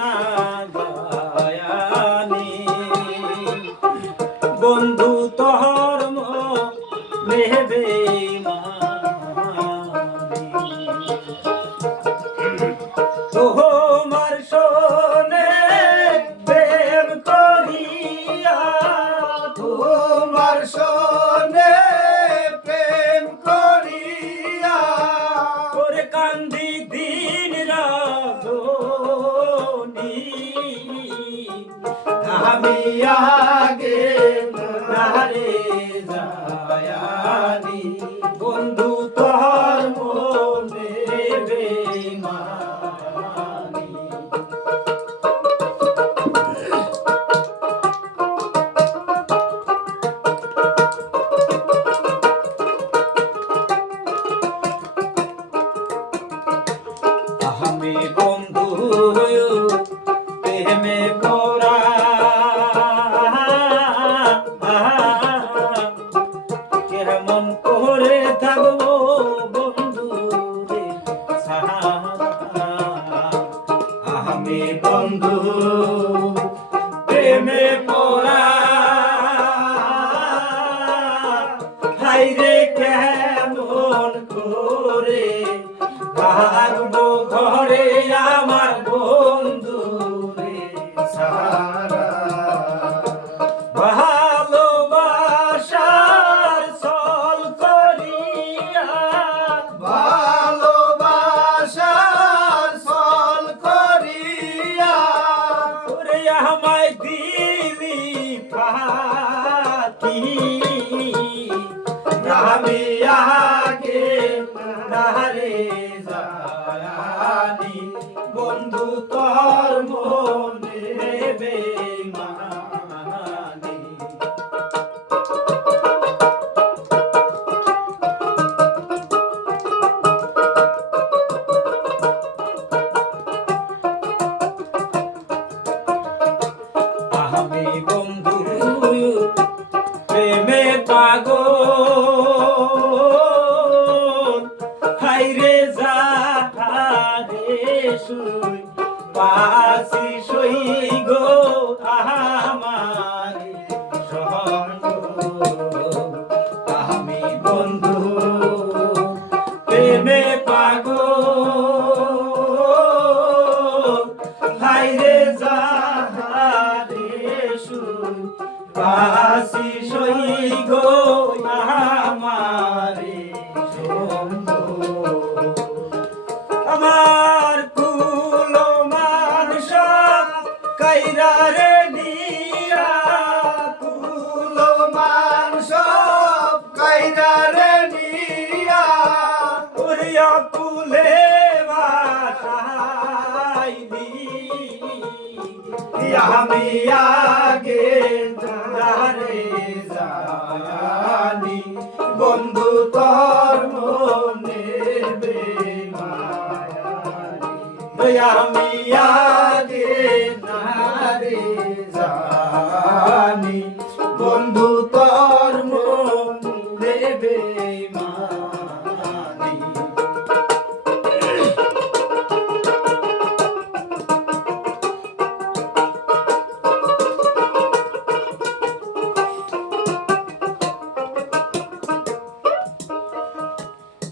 না জায়ানি বন্ধু তোর মেহবে তোমার শোনে প্রেম করিয়া তোমার শোনে প্রেম করিয়া করে কান্দি দিন রাজনী আমি আগে নারে জায়ানি বন্ধু তোর মনে বেমানি আমি বন্ধু প্রেমে পড়া কেমন করে থাকবো বন্ধু রে সাহারা আমি বন্ধু প্রেমে পড়া হাইরে কেমন করে থাকবো ঘরে আমার বন্ধু রে সারা ভালোবাসার ছল করিয়া ভালোবাসার ফল করিয়া ওরে আমায় দিলি ফাঁকি আমি আগে নারে জানি বন্ধু তোর মনে বেমানি আমি বন্ধু প্রেমে পাগল হাইরে যাহারে শুই পাশি সই গো আমারে সঙ্গ আমি বন্ধু প্রেমে পাগল হাইরে যাহারে শুই পাশি সই গো আমারে সঙ্গ আমার কুল মানস কাইরা রে নিয়া কুল মাংস কাইরা রে নিয়া উড়িয়া কুলে বাসাইলি আমি আগে যারে জানি বন্ধু তোর মনে বেমায়ানি আমি আগে